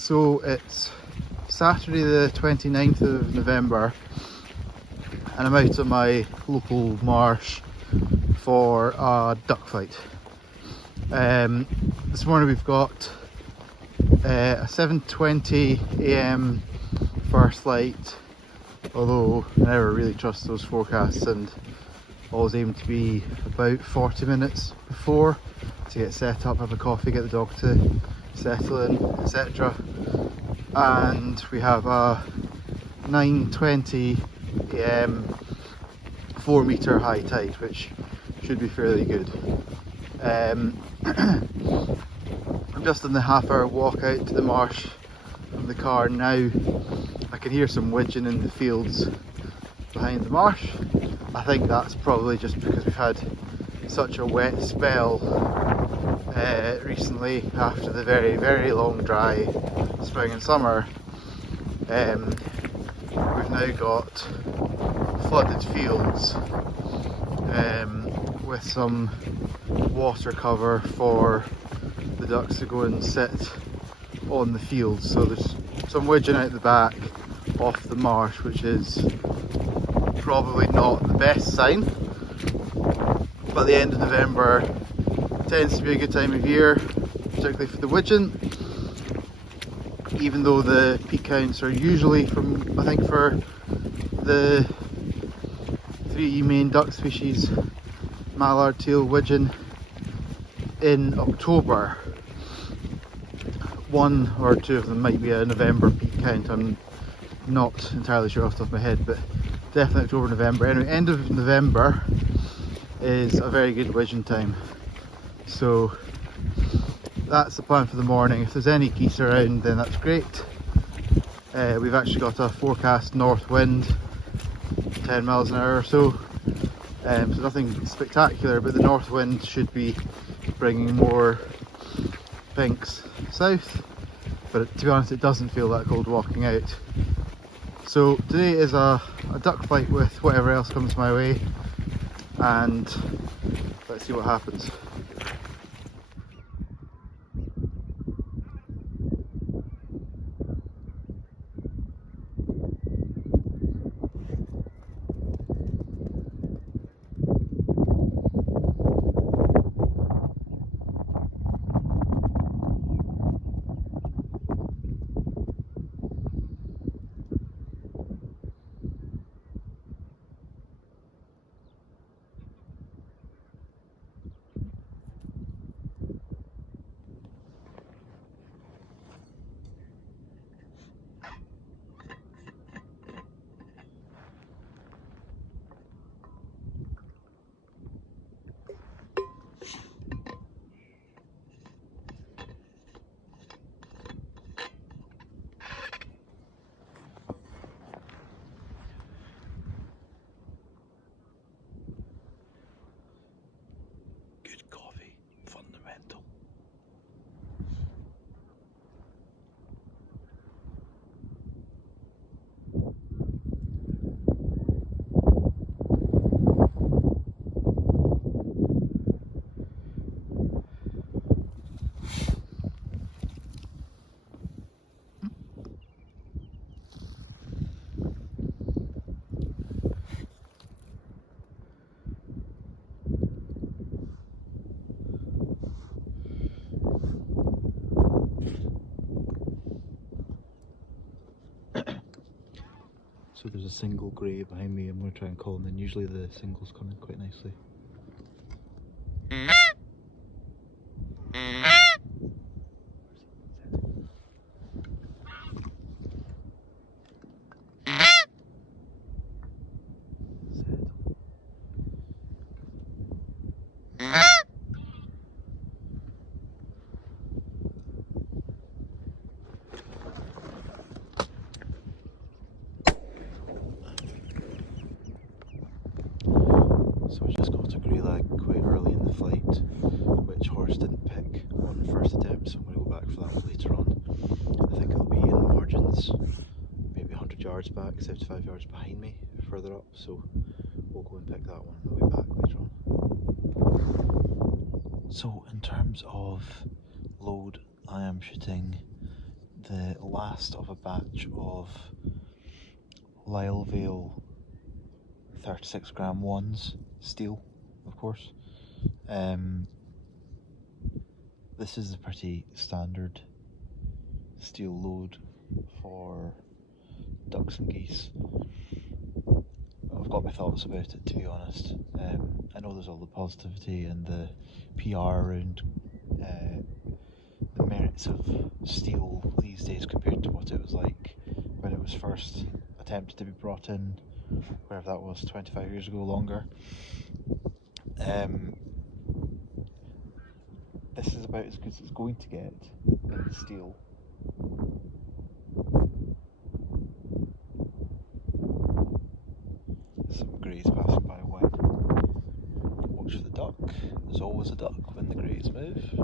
So it's Saturday the 29th of November and I'm out at my local marsh for a duck flight. This morning we've got a 7:20 AM first light, although I never really trust those forecasts and always aim to be about 40 minutes before to get set up, have a coffee, get the dog to settle in, etc. And we have a 9:20 AM 4 metre high tide, which should be fairly good. I'm just on the half-hour walk out to the marsh from the car now. I can hear some widgeon in the fields behind the marsh. I think that's probably just because we've had such a wet spell recently after the very long dry spring and summer. We've now got flooded fields with some water cover for the ducks to go and sit on the fields. So there's some widgeon out the back off the marsh, which is probably not the best sign, but the end of November tends to be a good time of year, particularly for the widgeon, even though the peak counts are usually from, I think for the three main duck species, mallard, teal, widgeon, in October. One or two of them might be a November peak count, I'm not entirely sure off the top of my head, but definitely October, November. Anyway, end of November is a very good widgeon time. So that's the plan for the morning. If there's any geese around, then that's great. We've actually got a forecast north wind, 10 miles an hour or so. So nothing spectacular, but the north wind should be bringing more pinks south. But to be honest, it doesn't feel that cold walking out. So today is a duck flight with whatever else comes my way, and let's see what happens. Good coffee, fundamental. So there's a single grey behind me. I'm going to try and call them in. Usually the singles come in quite nicely. flight, which horse didn't pick on the first attempt, so I'm going to go back for that one later on. I think it'll be in the margins, maybe 100 yards back, 75 yards behind me, further up, so we'll go and pick that one on the way back later on. So in terms of load, I am shooting the last of a batch of Wildfowler 36 gram ones, steel of course. This is a pretty standard steel load for ducks and geese. I've got my thoughts about it, to be honest. I know there's all the positivity and the PR around the merits of steel these days compared to what it was like when it was first attempted to be brought in, wherever that was, 25 years ago, longer. This is about as good as it's going to get in the steel. Some greys passing by wide. Watch for the duck. There's always a duck when the greys move.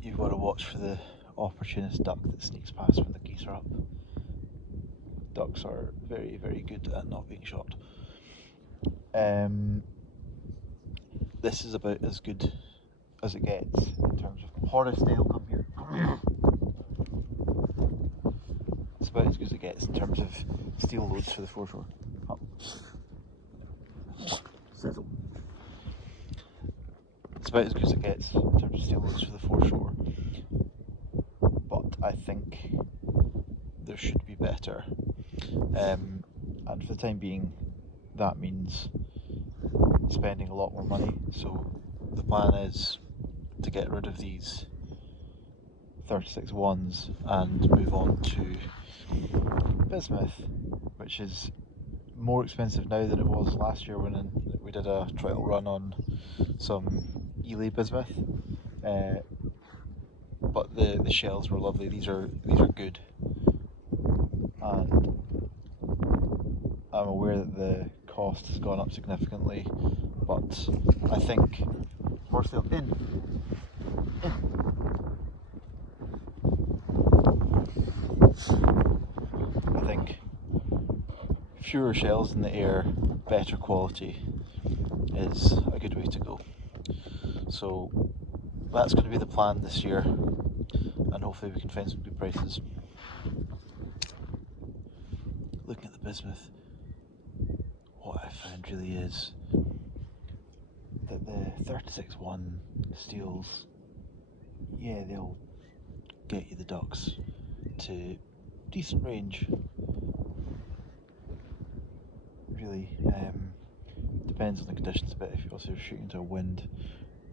You've got to watch for the opportunist duck that sneaks past when the geese are up. Ducks are very, very good at not being shot. This is about as good as it gets in terms of Horace Dale, come here. It's about as good as it gets in terms of steel loads for the foreshore. Oh. Sizzle. It's about as good as it gets in terms of steel loads for the foreshore, but I think there should be better. And for the time being, that means spending a lot more money. So the plan is to get rid of these 36 ones and move on to bismuth, which is more expensive now than it was last year when we did a trial run on some Ely bismuth. But the shells were lovely. These are good, and I'm aware that the cost has gone up significantly, but I think Horsetail I think fewer shells in the air, better quality is a good way to go. So that's going to be the plan this year, and hopefully we can find some good prices. Looking at the bismuth, what I found really is that the 36-1 steels, yeah, they'll get you the ducks to decent range. Really, depends on the conditions a bit. If you're also shooting into a wind,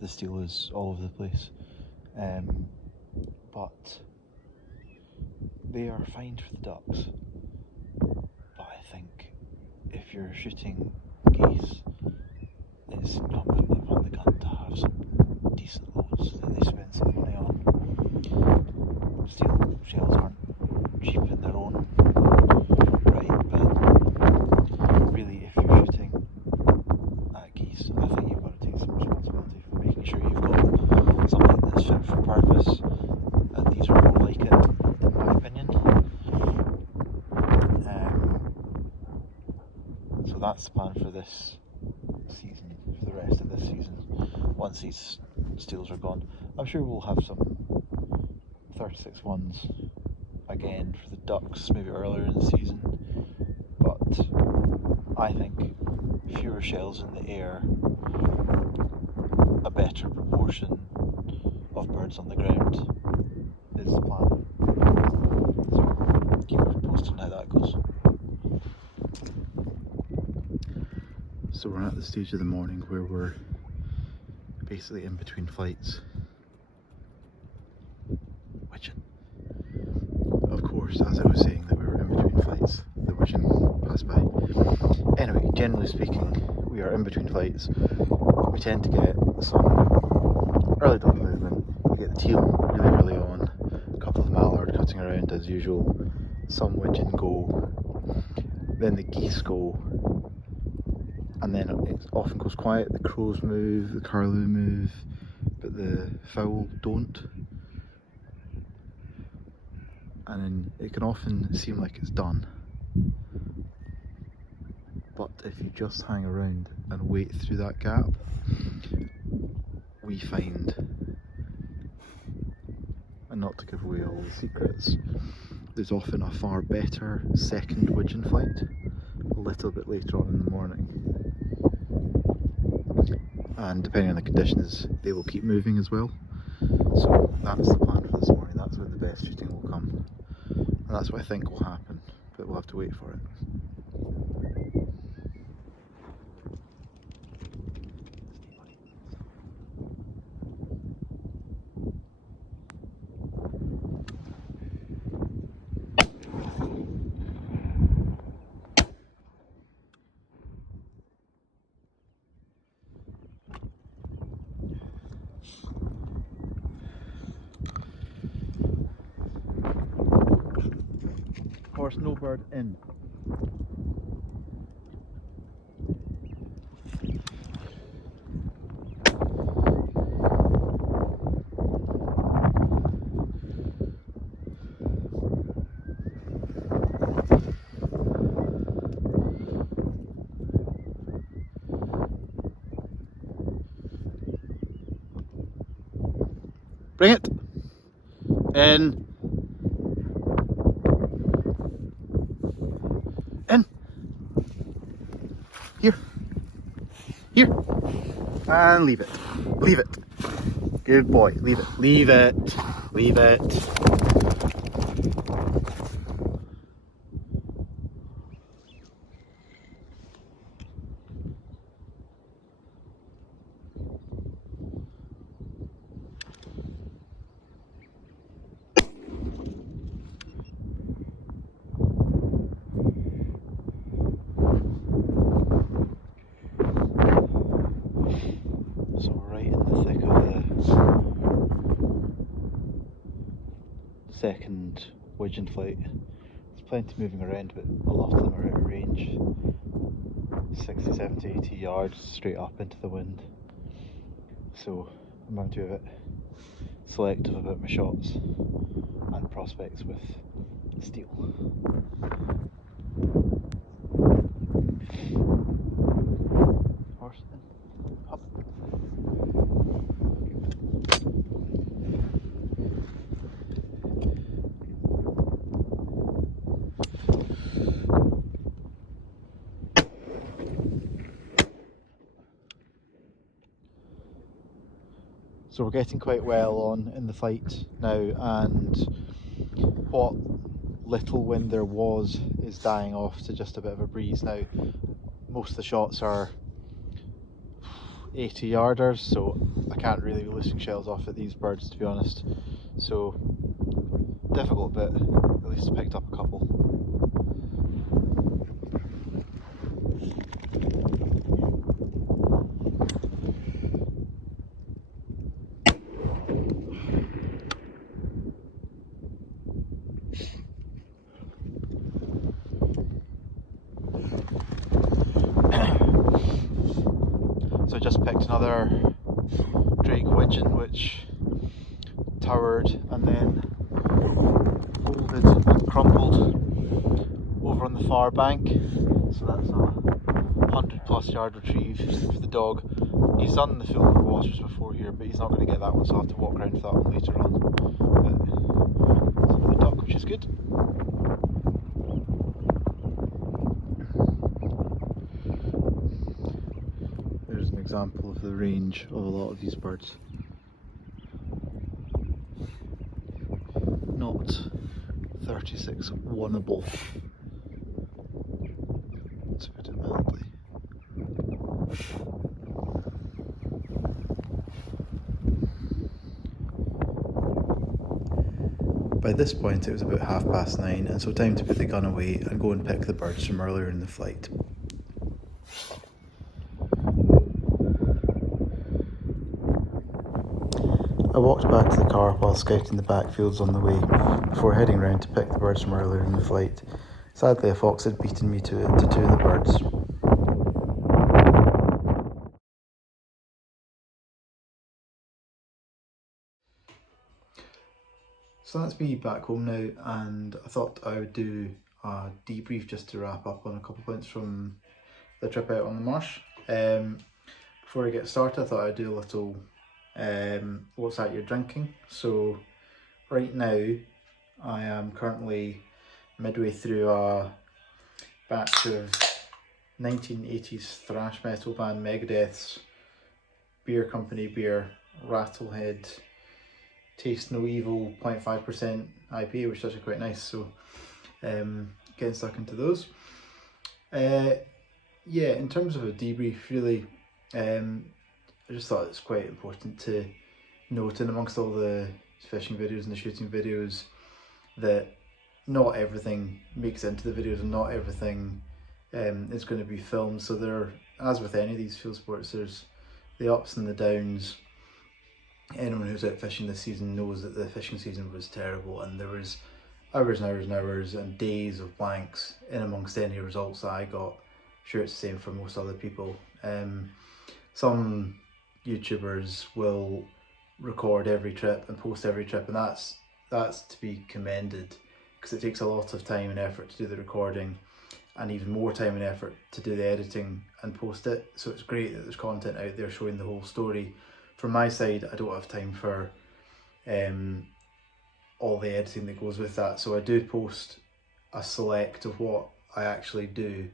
the steel is all over the place. But they are fine for the ducks. But I think if you're shooting geese, it's incumbent upon the gun to have some decent loads that they spend some money on. Steel shells aren't cheap in their own right, but really if you're shooting at geese, I think you've got to take some responsibility for making sure you've got something that's fit for purpose, and these are more like it, in my opinion. So that's the plan for this season, for the rest of this season. Once these steels are gone, I'm sure we'll have some 36 ones again for the ducks, maybe earlier in the season, but I think fewer shells in the air, a better proportion of birds on the ground is the plan. So keep you posted on how that goes. So we're at the stage of the morning where we're basically in between flights. Wigeon. Of course, as I was saying that we were in between flights, the Wigeon passed by. Anyway, generally speaking, we are in between flights. We tend to get some early duck movement. We get the teal really early on, a couple shooting around as usual. Some widgeon go, then the geese go, and then it often goes quiet. The crows move, the curlew move, but the fowl don't. And then it can often seem like it's done. But if you just hang around and wait through that gap, we find, and not to give away all the secrets, there's often a far better second widgeon flight a little bit later on in the morning. And depending on the conditions, they will keep moving as well. So that's the plan for this morning. That's when the best shooting will come. And that's what I think will happen, but we'll have to wait for it. Horse, no bird in. Bring it in. In. Here. Here. And leave it. Leave it. Good boy. Leave it. Leave it. Leave it. Second widgeon flight. There's plenty moving around, but a lot of them are out of range. 60, 70, 80 yards straight up into the wind. So I'm having to be a bit selective about my shots and prospects with steel. Horse in, up. So we're getting quite well on in the flight now, and what little wind there was is dying off to just a bit of a breeze now. Most of the shots are 80 yarders, so I can't really be loosing shells off at these birds, to be honest. So difficult, but at least picked up a couple. So I just picked another Drake widgeon which towered and then folded and crumpled over on the far bank. So that's a 100+ yard retrieve for the dog. He's done the full waters before here, but he's not going to get that one, so I'll have to walk around for that one later on. But it's another duck, which is good. There's an example of the range of a lot of these birds. Not 36 oneable, to put it mildly. By this point it was about 9:30, and so time to put the gun away and go and pick the birds from earlier in the flight. I walked back to the car while scouting the backfields on the way before heading round to pick the birds from earlier in the flight. Sadly, a fox had beaten me to it to two of the birds. So that's me back home now, and I thought I would do a debrief just to wrap up on a couple of points from the trip out on the marsh. Before I get started, I thought I'd do a little what's that you're drinking. So right now I am currently midway through a batch of 1980s thrash metal band Megadeth's beer company beer, Rattlehead Taste No Evil 0.5% IPA, which is actually quite nice. So getting stuck into those. Yeah, in terms of a debrief, really, I just thought it's quite important to note, in amongst all the fishing videos and the shooting videos, that not everything makes it into the videos and not everything is going to be filmed. So there, as with any of these field sports, there's the ups and the downs. Anyone who's out fishing this season knows that the fishing season was terrible, and there was hours and hours and hours and days of blanks in amongst any results that I got. I'm sure it's the same for most other people. Some YouTubers will record every trip and post every trip, and that's to be commended, because it takes a lot of time and effort to do the recording, and even more time and effort to do the editing and post it. So it's great that there's content out there showing the whole story. From my side, I don't have time for all the editing that goes with that, so I do post a select of what I actually do,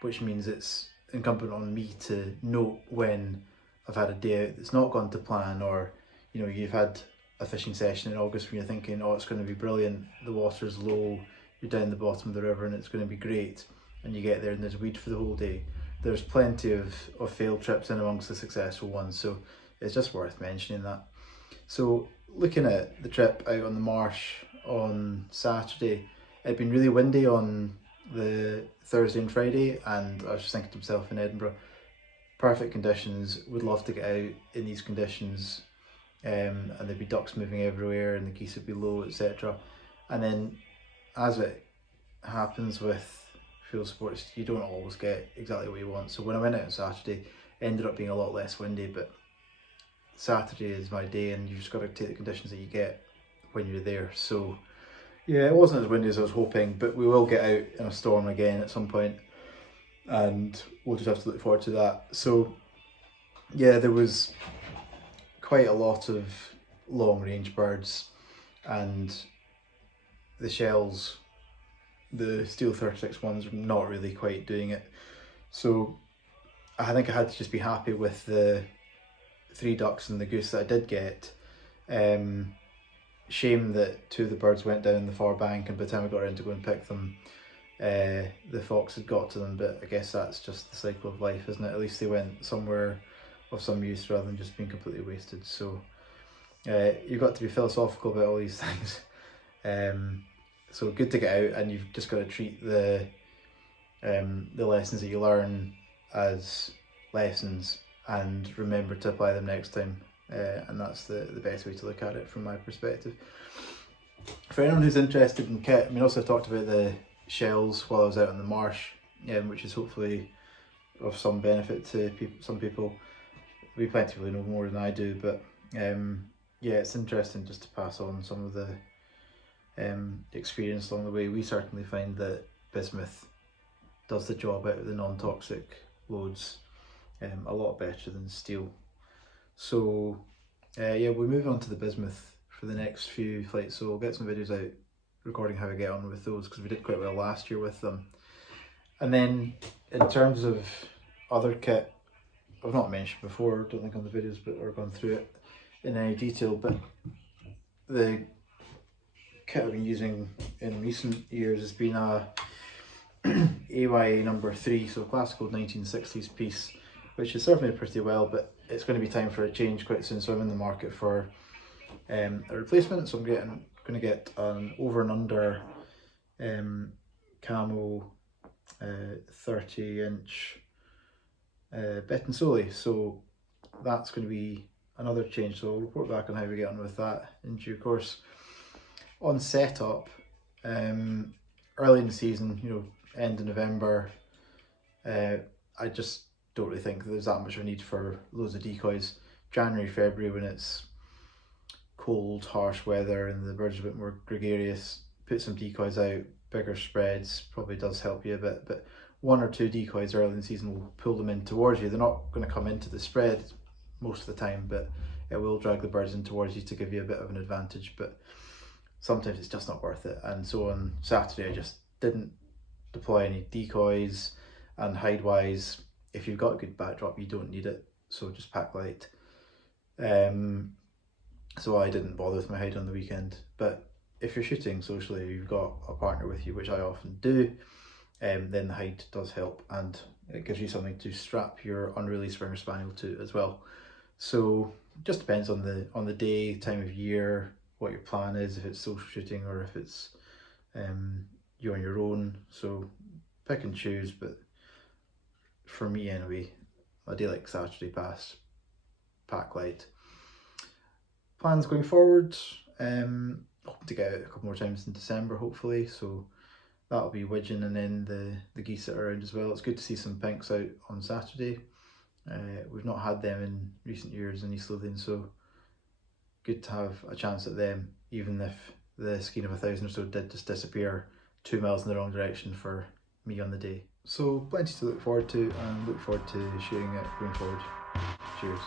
which means it's incumbent on me to note when I've had a day out that's not gone to plan, or you know, you've had a fishing session in August when you're thinking, oh, it's going to be brilliant, the water's low, you're down the bottom of the river and it's going to be great, and you get there and there's weed for the whole day. There's plenty of failed trips in amongst the successful ones, so it's just worth mentioning that. So looking at the trip out on the marsh on Saturday, it'd been really windy on the Thursday and Friday, and I was just thinking to myself, in Edinburgh, perfect conditions, would love to get out in these conditions, and there'd be ducks moving everywhere and the geese would be low, etc. And then, as it happens with field sports, you don't always get exactly what you want. So when I went out on Saturday, it ended up being a lot less windy, but Saturday is my day and you just got to take the conditions that you get when you're there. So yeah, it wasn't as windy as I was hoping, but we will get out in a storm again at some point, and we'll just have to look forward to that. So yeah, there was quite a lot of long range birds, and the shells, the Steel 36 ones, are not really quite doing it. So I think I had to just be happy with the 3 ducks and the goose that I did get. Shame that 2 of the birds went down the far bank, and by the time I got around to go and pick them, the fox had got to them, but I guess that's just the cycle of life, isn't it? At least they went somewhere of some use rather than just being completely wasted. So you've got to be philosophical about all these things. So good to get out, and you've just got to treat the lessons that you learn as lessons and remember to apply them next time, and that's the best way to look at it from my perspective. For anyone who's interested in kit, I mean, also I talked about the shells while I was out on the marsh, which is hopefully of some benefit to some people. There'll be plenty of people who know more than I do, but yeah, it's interesting just to pass on some of the experience along the way. We certainly find that bismuth does the job out of the non-toxic loads a lot better than steel. So yeah, we'll move on to the bismuth for the next few flights, so we'll get some videos out recording how I get on with those, because we did quite well last year with them. And then in terms of other kit, I've not mentioned before, don't think on the videos, but or gone through it in any detail, but the kit I've been using in recent years has been a AYA number 3, so a classical 1960s piece, which has served me pretty well, but it's going to be time for a change quite soon, so I'm in the market for a replacement. So I'm going to get an over and under camo 30-inch Bettinsoli, so that's going to be another change, so I'll report back on how we get on with that in due course. On setup, early in the season, you know, end of November, I just don't really think there's that much of a need for loads of decoys. January, February, when it's cold, harsh weather and the birds are a bit more gregarious, put some decoys out, bigger spreads probably does help you a bit, but 1 or 2 decoys early in the season will pull them in towards you. They're not going to come into the spread most of the time, but it will drag the birds in towards you to give you a bit of an advantage, but sometimes it's just not worth it. And so on Saturday I just didn't deploy any decoys, and hide wise, if you've got a good backdrop you don't need it, so just pack light. So I didn't bother with my hide on the weekend, but if you're shooting socially, you've got a partner with you, which I often do, then the hide does help, and it gives you something to strap your unruly Springer Spaniel to as well. So it just depends on the day, time of year, what your plan is, if it's social shooting or if it's you're on your own. So pick and choose, but for me anyway, a day like Saturday past, pack light. Plans going forward, hoping to get out a couple more times in December hopefully, so that'll be Wigeon, and then the geese that are around as well. It's good to see some pinks out on Saturday. We've not had them in recent years in East Lothian, so good to have a chance at them, even if the skein of 1,000 or so did just disappear 2 miles in the wrong direction for me on the day. So plenty to look forward to, and look forward to shooting it going forward. Cheers.